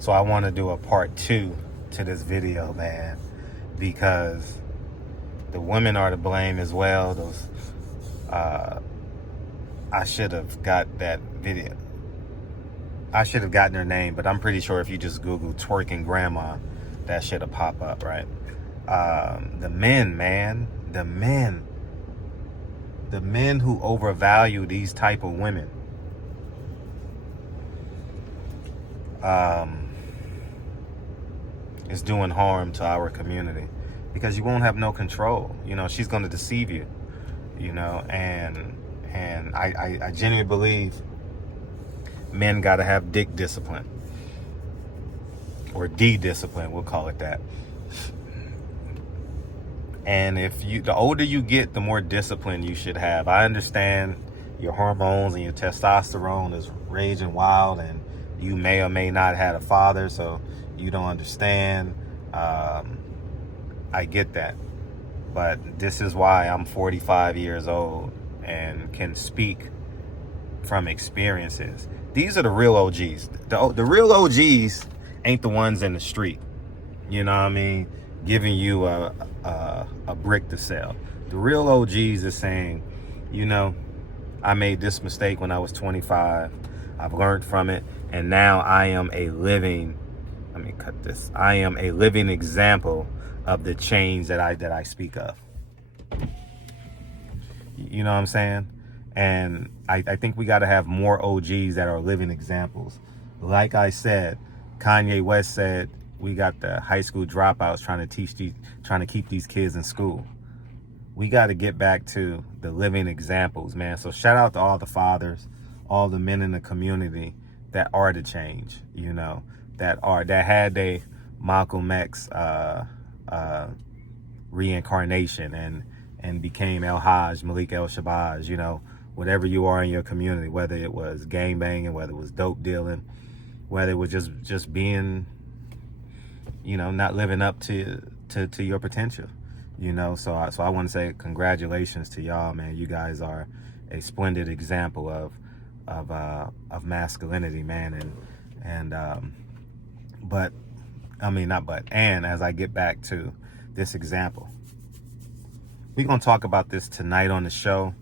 So I want to do a part 2 to this video, man, because the women are to blame as well. Those, I should have got that video. I should have gotten her name, but I'm pretty sure if you just Google twerking grandma, that shit'll pop up, right? The men, man, the men who overvalue these type of women. Is doing harm to our community, because you won't have no control. You know, she's going to deceive you, you know, and I genuinely believe men got to have dick discipline, or D-discipline, we'll call it that. And the older you get, the more discipline you should have. I understand your hormones and your testosterone is raging wild, and you may or may not have a father, so you don't understand. I get that. But this is why I'm 45 years old and can speak from experiences. These are the real OGs. The real OGs ain't the ones in the street, you know what I mean, giving you a brick to sell. The real OGs is saying, you know, I made this mistake when I was 25. I've learned from it, and now I am a living, I am a living example of the change that I speak of. You know what I'm saying? And I think we got to have more OGs that are living examples. Like I said, Kanye West said, we got the high school dropouts trying to keep these kids in school. We got to get back to the living examples, man. So shout out to all the fathers, all the men in the community that are the change, you know, that had a Malcolm X reincarnation and became El Hajj, Malik El Shabazz, you know, whatever you are in your community, whether it was gang banging, whether it was dope dealing, whether it was just being, you know, not living up to your potential, you know. So I want to say congratulations to y'all, man. You guys are a splendid example of masculinity, man. And as I get back to this example, we're gonna talk about this tonight on the show.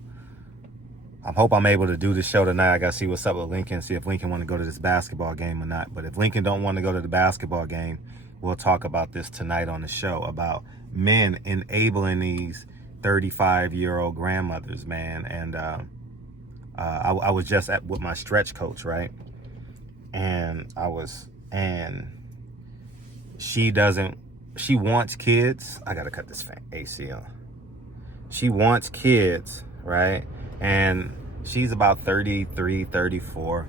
I hope I'm able to do the show tonight. I gotta see what's up with Lincoln, see if Lincoln want to go to this basketball game or not. But if Lincoln don't want to go to the basketball game, we'll talk about this tonight on the show, about men enabling these 35-year-old grandmothers, man. And I was just with my stretch coach, right? And she wants kids. I gotta cut this AC on. She wants kids, right? And she's about 33, 34.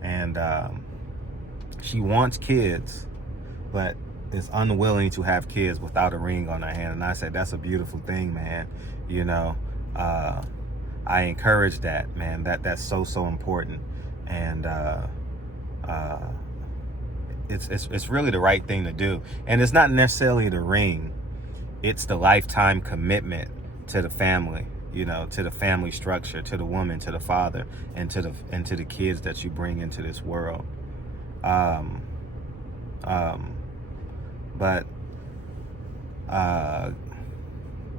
And she wants kids, but is unwilling to have kids without a ring on her hand. And I said, that's a beautiful thing, man. You know, I encourage that, man. That's so important. And it's really the right thing to do. And it's not necessarily the ring. It's the lifetime commitment to the family, you know, to the family structure, to the woman, to the father, and to the kids that you bring into this world. But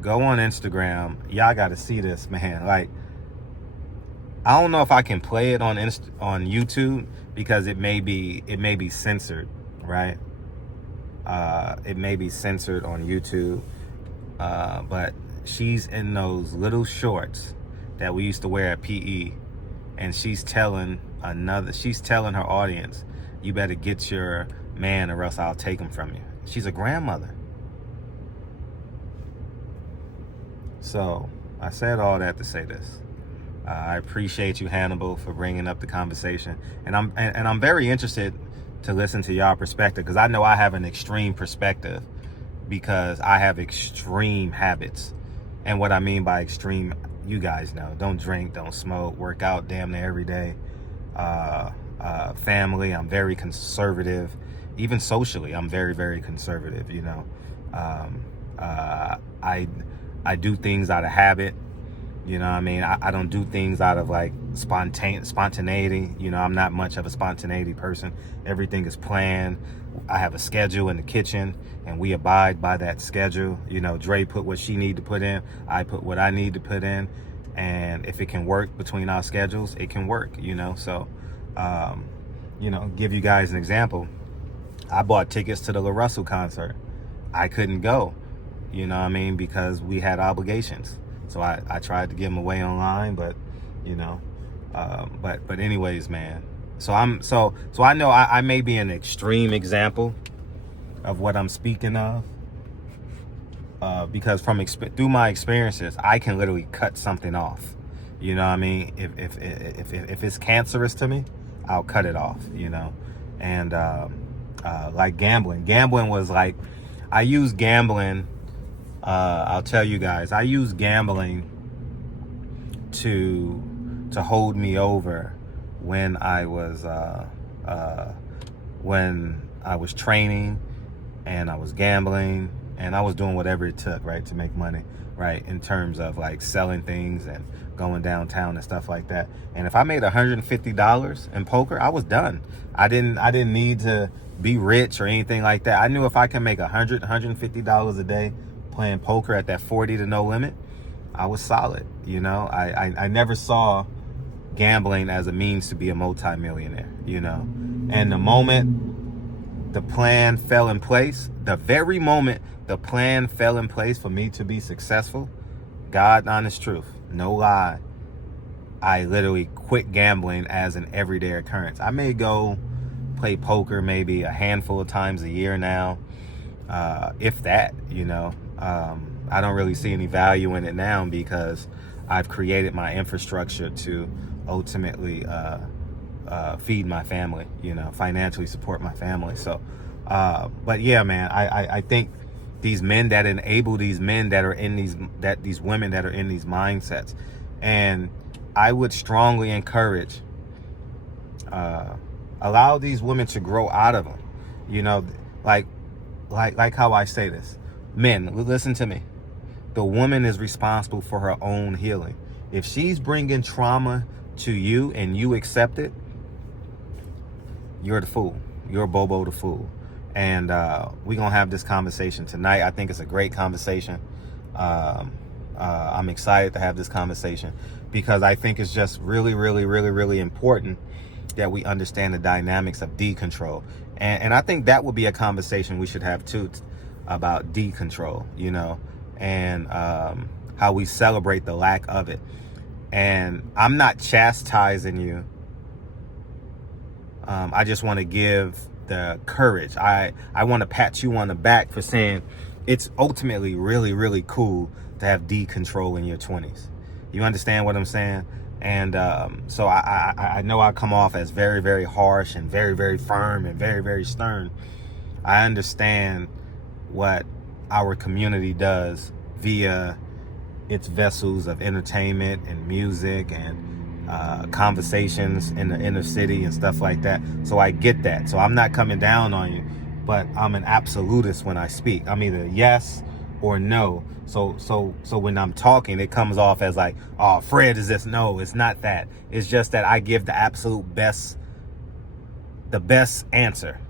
go on Instagram. Y'all got to see this, man. Like, I don't know if I can play it on YouTube, because it may be censored, right? It may be censored on YouTube. But she's in those little shorts that we used to wear at PE, and she's telling her audience, you better get your man or else I'll take him from you. She's a grandmother. So I said all that to say this. I appreciate you, Hannibal, for bringing up the conversation, and I'm very interested to listen to y'all perspective, because I know I have an extreme perspective, because I have extreme habits. And what I mean by extreme, you guys know: don't drink, don't smoke, work out damn near every day. Family, I'm very conservative. Even socially, I'm very, very conservative, you know. I do things out of habit. You know what I mean? I don't do things out of like spontaneity. You know, I'm not much of a spontaneity person. Everything is planned. I have a schedule in the kitchen and we abide by that schedule. You know, Dre put what she need to put in. I put what I need to put in. And if it can work between our schedules, it can work, you know? So, you know, give you guys an example. I bought tickets to the La Russell concert. I couldn't go, you know what I mean? Because we had obligations. So I tried to give them away online, but, you know, but anyways, man. So I know I may be an extreme example of what I'm speaking of, because through my experiences, I can literally cut something off. You know what I mean? If it's cancerous to me, I'll cut it off. You know, and like gambling. Gambling was like, I use gambling. I'll tell you guys, I use gambling to hold me over when I was training, and I was gambling, and I was doing whatever it took, right, to make money, right, in terms of like selling things and going downtown and stuff like that. And if I made $150 in poker, I was done. I didn't need to be rich or anything like that. I knew if I can make $150 a day playing poker at that 40 to no limit, I was solid. You know, I never saw gambling as a means to be a multimillionaire, you know. And the moment the plan fell in place, the very moment the plan fell in place for me to be successful, God honest truth, no lie, I literally quit gambling as an everyday occurrence. I may go play poker maybe a handful of times a year now, if that, you know. I don't really see any value in it now because I've created my infrastructure to ultimately feed my family, you know, financially support my family. So, but yeah, man, I think these men that enable these men that are in these women that are in these mindsets, and I would strongly encourage, allow these women to grow out of them, you know, like how I say this. Men, listen to me. The woman is responsible for her own healing. If she's bringing trauma to you and you accept it, you're the fool. You're Bobo the fool. And we're going to have this conversation tonight. I think it's a great conversation. I'm excited to have this conversation because I think it's just really, really, really, really important that we understand the dynamics of decontrol. And I think that would be a conversation we should have too, about decontrol, you know, and how we celebrate the lack of it. And I'm not chastising you. I just want to give the courage. I want to pat you on the back for saying it's ultimately really, really cool to have decontrol in your 20s. You understand what I'm saying? And so I know I come off as very, very harsh and very, very firm and very, very stern. I understand what our community does via its vessels of entertainment and music and conversations in the inner city and stuff like that. So I get that. So I'm not coming down on you, but I'm an absolutist when I speak. I'm either yes or no. So when I'm talking, it comes off as like, oh, Fred is this. No, it's not that. It's just that I give the absolute best, the best answer,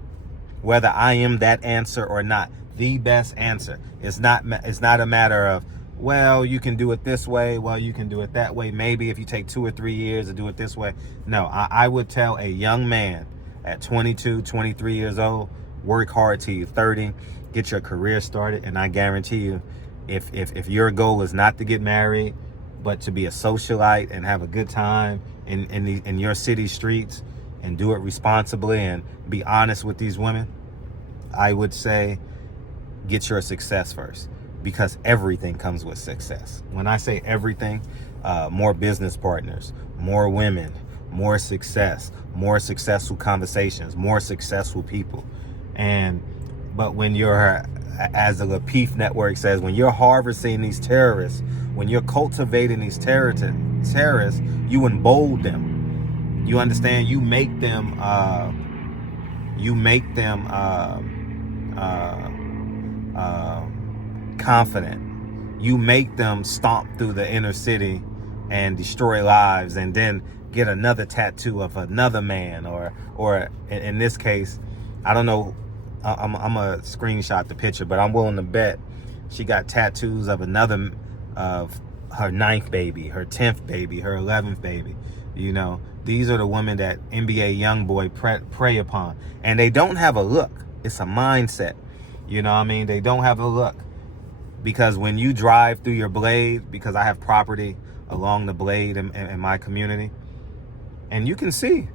whether I am that answer or not. The best answer. It's not a matter of, well, you can do it this way. Well, you can do it that way. Maybe if you take 2 or 3 years to do it this way. No, I would tell a young man at 22, 23 years old, work hard till you're 30, get your career started. And I guarantee you, if your goal is not to get married, but to be a socialite and have a good time in your city streets and do it responsibly and be honest with these women, I would say get your success first, because everything comes with success. When I say everything, more business partners, more women, more success, more successful conversations, more successful people. But when you're, as the Lafontant network says, when you're harvesting these terrorists, when you're cultivating these terrorists, you embolden them. You understand? You make them confident. You make them stomp through the inner city and destroy lives, and then get another tattoo of another man, or in this case, I don't know, I'm a screenshot the picture, but I'm willing to bet she got tattoos of another, of her 9th baby, her 10th baby, her 11th baby. You know, these are the women that NBA YoungBoy prey upon, and they don't have a look. It's a mindset. You know what I mean? They don't have a look, because when you drive through your blade, because I have property along the blade in my community, and you can see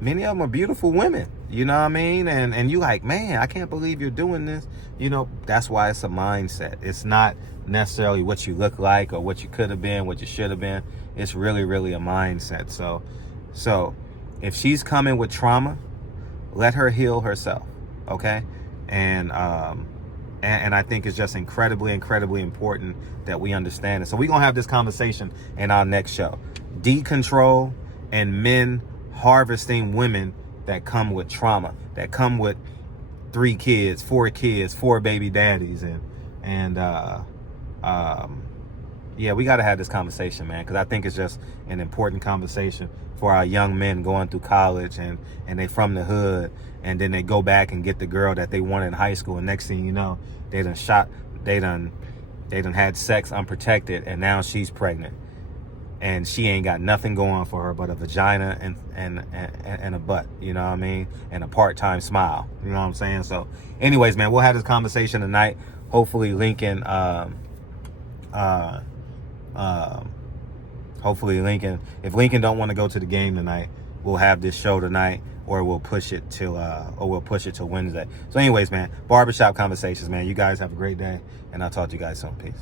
many of them are beautiful women. You know what I mean? And you like, man, I can't believe you're doing this. You know, that's why it's a mindset. It's not necessarily what you look like or what you could have been, what you should have been. It's really, really a mindset. So if she's coming with trauma, let her heal herself, okay? And I think it's just incredibly, incredibly important that we understand it. So we're going to have this conversation in our next show. Decontrol and men harvesting women that come with trauma, that come with 3 kids, 4 kids, 4 baby daddies. Yeah, we got to have this conversation, man, because I think it's just an important conversation for our young men going through college, and they from the hood, and then they go back and get the girl that they wanted in high school, and next thing you know, they done had sex unprotected, and now she's pregnant, and she ain't got nothing going for her but a vagina and a butt, you know what I mean, and a part-time smile, you know what I'm saying? So anyways, man, we'll have this conversation tonight. Hopefully Lincoln if Lincoln don't want to go to the game tonight, we'll have this show tonight, or we'll push it till Wednesday. So anyways, man, barbershop conversations, man. You guys have a great day, and I'll talk to you guys soon. Peace.